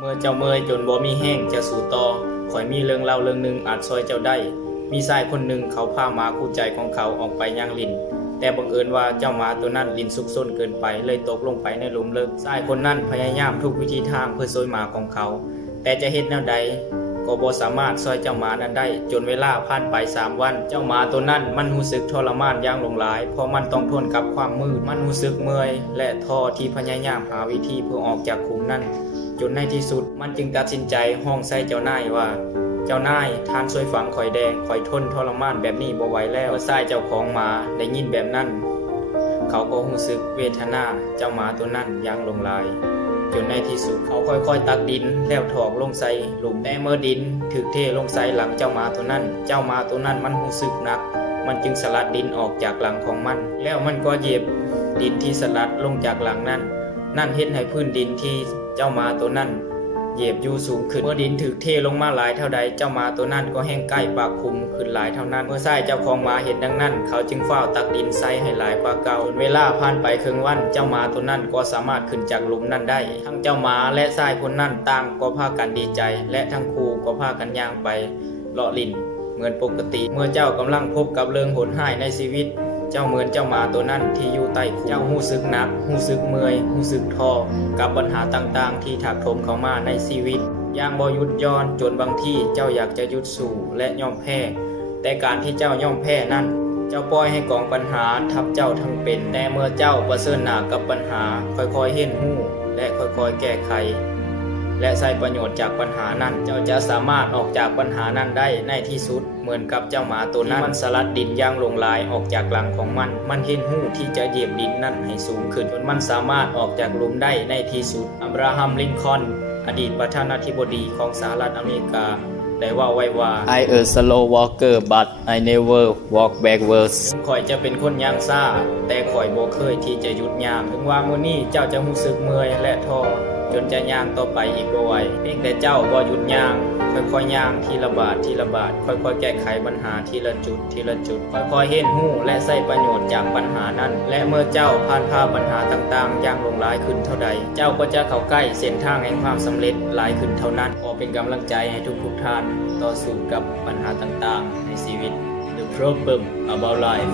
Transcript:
เมื่อเจ้าเมื่อยจนบ่มีแห้งจะสู่ต่อข่อยมีเรื่องเล่าเรื่องหนึ่งอาจซอยเจ้าได้มีชายคนหนึ่งเขาพาหมาคู่ใจของเขาออกไปย่างลินแต่บังเอิญว่าเจ้าหมาตัวนั้นลินซุกซนเกินไปเลยตกลงไปในหลุมลึกชายคนนั้นพยายามทุกวิธีทางเพื่อช่วยหมาของเขาแต่จะเฮ็ดแนวใดก็บ่สามารถช่วยเจ้าหมานั้นได้จนเวลาผ่านไป3 วันเจ้าหมาตัวนั้นมันรู้สึกทรมานอย่างหลงหลายเพราะมันต้องทนกับความมืดมันรู้สึกเมื่อยและท้อที่พยายามหาวิธีเพื่อออกจากคุกนั้นจนในที่สุดมันจึงตัดสินใจห้องใส่เจ้านายว่าเจ้านายท่านช่วยฝังข่อยแดงข่อยทนทรมานแบบนี้บ่ไหวแล้วชายเจ้าของหมาได้ยินแบบนั้นเขาก็รู้สึกเวทนาเจ้าหมาตัวนั้นอย่างหลงหลายจนในที่สุดเขาค่อยๆตักดินแล้วถอกลงใส่หลุมแต่เมื่อดินถูกเทลงใส่หลังเจ้าหมาตัวนั้นมันรู้สึกหนักมันจึงสลัดดินออกจากหลังของมันแล้วมันก็เหยียบดินที่สลัดลงจากหลังนั่นเฮ็ดให้พื้นดินที่เจ้าหมาตัวนั้นเหยียบอยู่สูงขึ้นเมื่อดินถูกเทลงมาหลายเท่าใดเจ้าหมาตัวนั้นก็แห้งใกล้ปากคุมขึ้นหลายเท่านั้นเมื่อชายเจ้าของหมาเห็นดังนั้นเขาจึงเฝ้าตักดินใส่ให้หลายกว่าเก่าจนเวลาผ่านไปครึ่งวันเจ้าหมาตัวนั้นก็สามารถขึ้นจากหลุมนั้นได้ทั้งเจ้าหมาและชายคนนั้นต่างก็พากันดีใจและทั้งคู่ก็พากันย่างไปเลาะลิ้นเหมือนปกติเมื่อเจ้ากำลังพบกับเรื่องโหดร้ายในชีวิตเจ้าเหมือนเจ้าหมาตัวนั้นที่อยู่ใต้คุกเจ้ารู้สึกหนักรู้สึกเมื่อยรู้สึกท้อกับปัญหาต่างๆที่ถาโถมเข้ามาในชีวิตอย่างบ่หยุดย่อนจนบางที่เจ้าอยากจะหยุดสู้และยอมแพ้แต่การที่เจ้ายอมแพ้นั้นเจ้าปล่อยให้กองปัญหาทับเจ้าทั้งเป็นแต่เมื่อเจ้าเผชิญหน้ากับปัญหาค่อยๆเห็นหู้และค่อยๆแก้ไขและใช้ประโยชน์จากปัญหานั้นเจ้าจะสามารถออกจากปัญหานั้นได้ในที่สุดเหมือนกับเจ้าหมาตัวนั้นมันสลัดดินอย่างหลงหลายออกจากหลังของมันเห็นหู้ที่จะเหยียบดินนั้นให้สูงขึ้นจนมันสามารถออกจากหลุมได้ในที่สุดอับราฮัมลิงคอล์นอดีตประธานาธิบดีของสหรัฐอเมริกาได้ว่าไว้ว่า I a slow walker but I never walk backwards ข่อยจะเป็นคนย่างซ่าแต่ข่อยบ่เคยที่จะหยุดย่างถึงว่ามื้อนี้เจ้าจะรู้สึกเมื่อยและท้อจนจะย่างต่อไปอีกบ่ไหวเพียงแต่เจ้าบ่หยุดย่างค่อยๆย่างทีละบาททีละบาทค่อยๆแก้ไขปัญหาทีละจุดทีละจุดค่อยๆเห็นหู้และใช้ประโยชน์จากปัญหานั้นและเมื่อเจ้าผ่านปัญหาต่างๆอย่างลงหลายขึ้นเท่าใดเจ้าก็จะเข้าใกล้เส้นทางแห่งความสำเร็จหลายขึ้นเท่านั้นขอเป็นกำลังใจให้ทุกท่านต่อสู้กับปัญหาต่างๆในชีวิต The problem about life